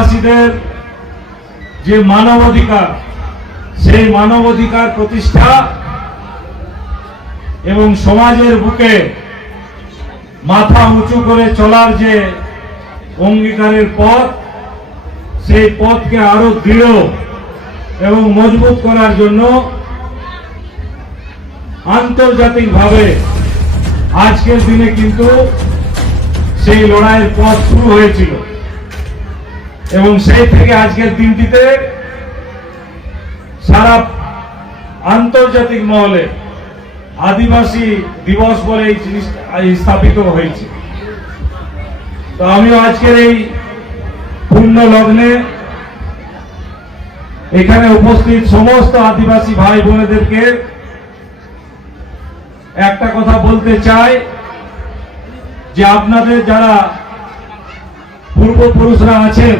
আদিবাসীদের যে মানবাধিকার, সেই মানবাধিকার প্রতিষ্ঠা এবং সমাজের বুকে মাথা উঁচু করে চলার যে অঙ্গীকারের পথ, সেই পথকে আরো দৃঢ় এবং মজবুত করার জন্য আন্তর্জাতিকভাবে আজকের দিনে কিন্তু সেই লড়াইয়ের পথ শুরু হয়েছিল এবং সেই থেকে আজকের দিনটিতে সারা আন্তর্জাতিক মহলে আদিবাসী দিবস বলে এই জিনিস স্থাপিত হয়েছে। তো আমিও আজকের এই পূর্ণ লগ্নে এখানে উপস্থিত সমস্ত আদিবাসী ভাই বোনেদেরকে একটা কথা বলতে চাই যে আপনাদের যারা পূর্বপুরুষরা আছেন,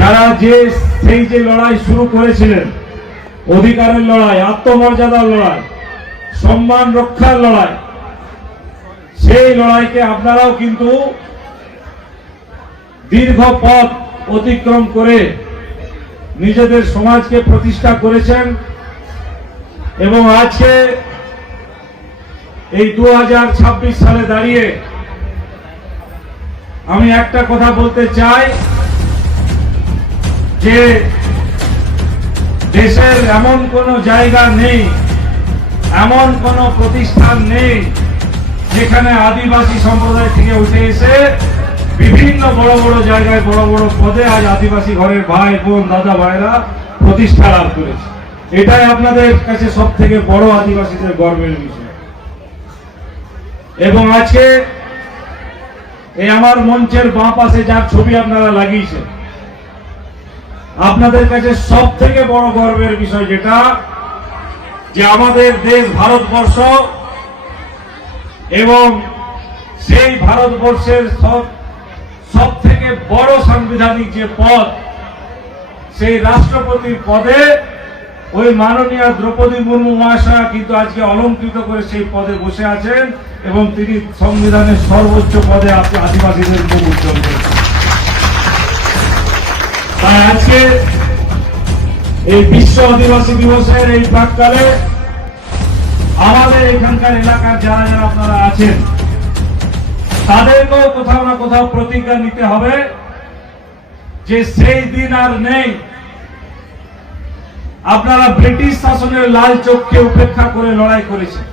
যারা সেই যে লড়াই শুরু করেছিলেন, অধিকারের লড়াই, আত্মমর্যাদার লড়াই, সম্মান রক্ষার লড়াই, সেই লড়াইকে আপনারাও কিন্তু দীর্ঘ পথ অতিক্রম করে নিজেদের সমাজকে প্রতিষ্ঠা করেছেন এবং আজকে এই 2026 সালে দাঁড়িয়ে আমি একটা কথা বলতে চাই যে দেশের এমন কোন জায়গা নেই, এমন কোন প্রতিষ্ঠান নেই যেখানে আদিবাসী সম্প্রদায় থেকে উঠে এসে বিভিন্ন বড় বড় জায়গায় বড় বড় পদে আজ আদিবাসী ঘরের ভাই বোন দাদা ভাইরা প্রতিষ্ঠা লাভ করেছে। এটাই আপনাদের কাছে সব থেকে বড় আদিবাসীদের গর্বের বিষয়। এবং আজকে এই আমার মঞ্চের বাঁ পাশে যার ছবি আপনারা লাগিয়েছেন, আপনাদের কাছে সব থেকে বড় গর্বের বিষয় যেটা, যে আমাদের দেশ ভারতবর্ষ এবং সেই ভারতবর্ষের সব থেকে বড় সাংবিধানিক যে পদ, সেই রাষ্ট্রপতির পদে ওই মাননীয় দ্রৌপদী মুর্মু মহাশয়া কিন্তু আজকে অলঙ্কৃত করে সেই পদে বসে আছেন এবং তিনি সংবিধানের সর্বোচ্চ পদে আদিবাসীদের মুখ উজ্জ্বল করেছেন। তাই আজকে এই বিশ্ব আদিবাসী দিবসের এই প্রাক্কালে আমাদের এখানকার এলাকার যারা যারা আপনারা আছেন, তাদেরকেও কোথাও না কোথাও প্রতিজ্ঞা নিতে হবে যে সেই দিন আর নেই। আপনারা ব্রিটিশ শাসনের লাল চোখকে উপেক্ষা করে লড়াই করেছেন।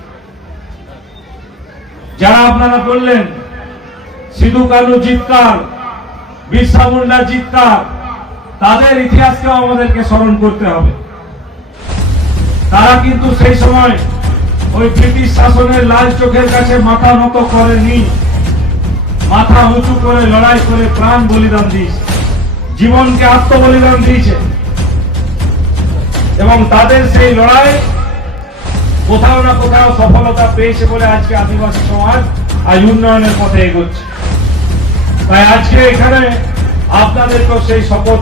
যারা আপনারা বললেন সিধু কানু জিতকার, বিরসা মুন্ডা জিতকার, তাদের ইতিহাসকেও আমাদেরকে স্মরণ করতে হবে। তারা কিন্তু সেই সময় ওই ব্রিটিশ শাসনের লাল চোখের কাছে মাথা নত করেনি, মাথা উঁচু করে লড়াই করে প্রাণ বলিদান দিয়েছে, জীবনকে আত্মবলিদান দিয়েছে এবং তাদের সেই লড়াই কোথাও না কোথাও সফলতা পেয়েছে বলে আজকে আদিবাসী সমাজ আজ উন্নয়নের পথে এগোচ্ছে। তাই আজকে এখানে আপনাদেরকেও সেই শপথ